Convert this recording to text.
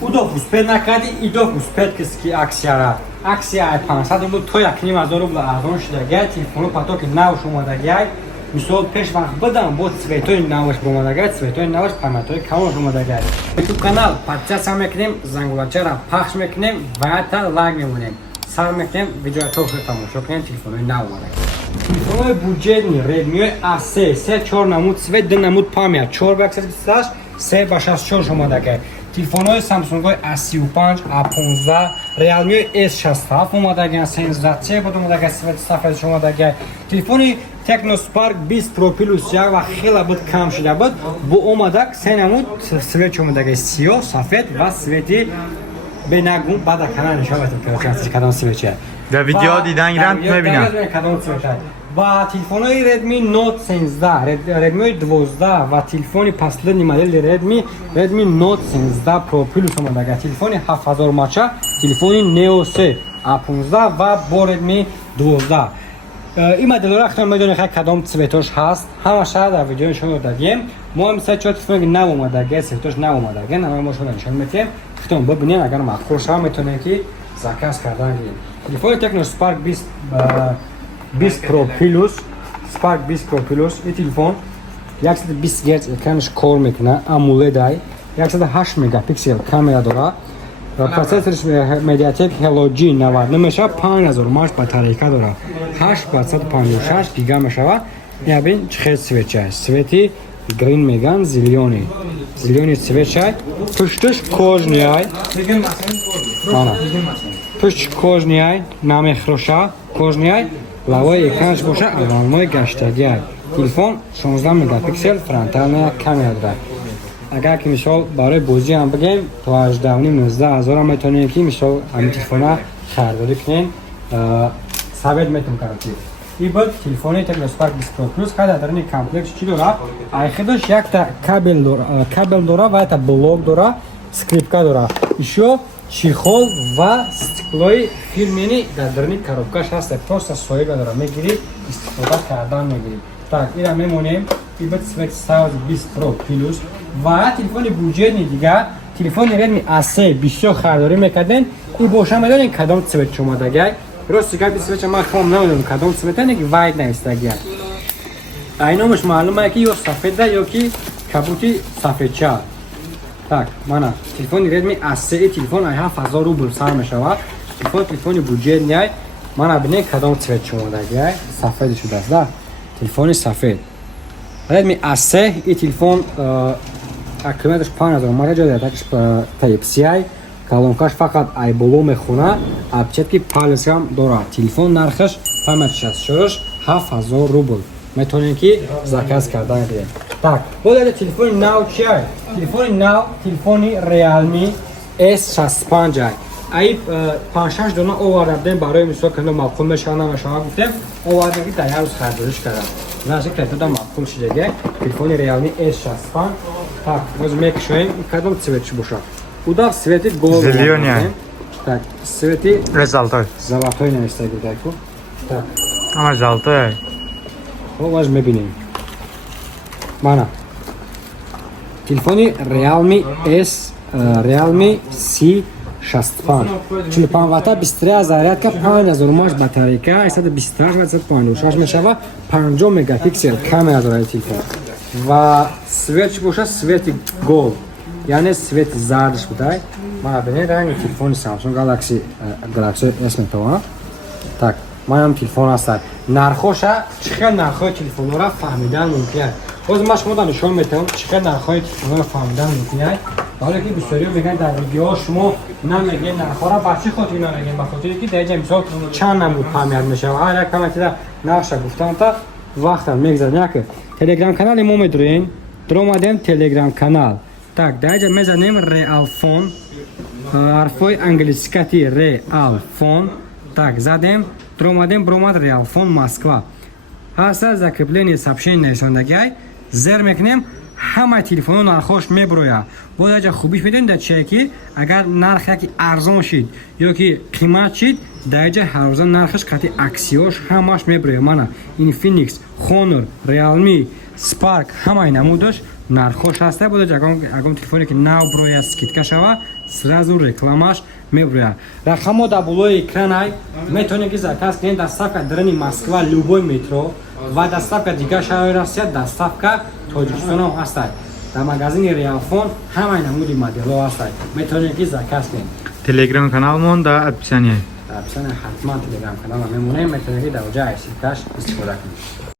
удоб успед накарди, идоб успед киски аксияра. Аксия 500 рубл то 1000 рубл арзон шудагай, телефону потоки навш омадагай. Мисол пеш вақт бадам бо цветои навш бомадагай, цветои навш памятои камош омадагай. YouTube канал подписаться мекунем, зангулачара пахш мекунем, ваята лайк мемонем. Сар мекунем, видеото тамошо кунем, телефонои нав омадагай. Телефонои буҷетни Redmi A3 4 намуд цвет, 2 намуд памят, 4 баксас 3 ба 64 омадагай. Телефонои Samsung A35, A15, Realme S67 омадагай, сензация буд омадагай, цвет сафед омадагай. Телефони Tecno Spark 20 Pro Plus як ва хела буд кам шуда буд, бу омадаг 3 намуд цвет омадагай, сиёҳ, сафед ва цвети бенагун бада канал нишон метавонед кадом цвет. در ویدیو دیدن گرم میبینم. و تلفن‌های Redmi Note 13, Redmi 12 و تلفن последний модель Redmi Note 13 Pro Plus اومده. تلفن 7000 ماچه، تلفن Neo 3 A15 و با Redmi 12. این مدل را اختیار می‌دونید که کدام سویتوش هست. همه شاید در ویدیو نشون دادیم. ما هم سه چهار تلفن نو اومده، سویتوش نو اومده. نام ما شما نشون میدیم. خودتون ببینید اگر معقول شما میتونید که زاکاز کردن گیرید. تلفن Tecno Spark 20 Pro Plus Spark 20 Pro Plus این تلفن 120 Hz اکرانش کار میکنه، AMOLED ای 108 مگاپیکسل کامera داره و پروسسورش MediaTek Helio G 90 میشه، 5000 ماهش باتریکا داره، 856 گیگا میشه. ببین چه سویچه، سویتی گرین میگن، زیلیونی سویچه، پشتش کожний ای، پشت کожний ای، نام خروشه کожний ای، لوای اکرانش باشه، علامه گشتگی ای. تلفن 16 مگاپیکسل فرانتال کامera داره. اگر که مثال برای بازی هم بگیم تا 18,000 هم میتونید که مثال همین تلفن خریداری کنین، ثابت میتونم کردید. این بود تلفن Tecno Spark 20 Pro Plus که در این کامپلکس چی داره؟ ایخدش یک تا کابل داره و تا بلوک داره، скрипка داره. ایشو چیخول و استیکلوی فیلمینی در این коробкаш هست، просто سویگا داره، میگیری استفاده کردن میگیری. Так, این میمونیم. این بود Spark 20 Pro Plus و تلفن بودجه‌نی دیگه، تلفن Redmi A3 بسیار خریداری میکردن. این باشه میدونین کدام سویچ شما دگه؟ راست دیگه سویچ ما خام نمیدونم کدام سویچ نه که واید نیست دیگه. اینامش معلومه که یا سفیده یا که کبوتی سفیدچه. Так, مانا تلفن Redmi A3 تلفن 7000 روبل سر میشود. تلفن بودجه‌نی مانا ببینید کدام سویچ شما دگه؟ سفید شده است. تلفن سفید. Redmi A3 این تلفن اکرمش 5000 ماچه جا داره، تایپ سی ای، کالونکاش فقط ای بلو میخونه، ابچتکی پالس هم داره. تلفن نرخش 7000 روبل. میتونین که زاکاز کردن گیرید. Так, буде تلفن نو چیه؟ تلفن نو تلفن Realme S65 ای 5-6 دونه آوردم برای مثال که معقول میشه شما گفتم آوردم که در روز خریدارش کردم. نازک کرده معقول شده. تلفن Realme S65. Так, возьмем кшоем, кадом цвет боша. Удар цвети голубой. Зеленый. Так, цвети золотой на месте гуляйку. Так. Ama золотой. Вот возьмем бинем. Мана. Телефоны Realme C65. Телефон вата быстрее зарядка, 5000 мАч батарейка, 128 мешава, 50 мегапиксел камера дорает телефон. و سویچ باشه سویت گل، یعنی سویت زردش بوده. ما ببینید رنگ تلفن سامسونگ گالاکسی اس میتونه. Так, منم تلفن هست. نرخش چقدر نرخ تلفن را فهمیدن ممکنه. باز ما شما نشون میدم چقدر نرخ تلفن را فهمیدن ممکنه. حالا که بسیاری میگن در ویدیو شما نمیگین نرخ را بچه خاطر نمیگین، بخاطر که در مثال چند نمود فهمید میشه. هر یک کامنت در نقشه گفتم تا وقتا میگذره که تلگرام کانال ما میدونین، درآمدیم تلگرام کانال. Так, дайте میزنیم Real Phone، حرفای انگلیسیتی Real Phone. Так, زدیم درآمدیم برآمد Real Phone Moskva. هست закрепление сообщение نشوندگی زر میکنیم همه تلفن نرخش میبروید. باید خوبیش بدین در چه که اگر نرخ یکی ارزان شید یا که قیمت شید درجه هر روز نرخش قطعی اکسیوش همش میبروید. مانا Infinix، Honor، Realme، Spark همه نمودش نرخش هسته. باید اگم تلفنی که نو بروید سکیدکا شوه сразу рекламаш мебуряд. Рақамо дар болои экран метавонед заказ кунед. Доставка драни Москва любой метро ва доставка дигар шаҳрҳои Россия, доставка Тоҷикистон ҳаст. Дар магазини Реалфон ҳамаи намуди моделҳо ҳаст. Метавонед заказ кунед. Telegram kanalımın da описание. Дар описание ҳатман телеграм канала мемонем, метавонед дар оҷаи IC Cash истифода кунед.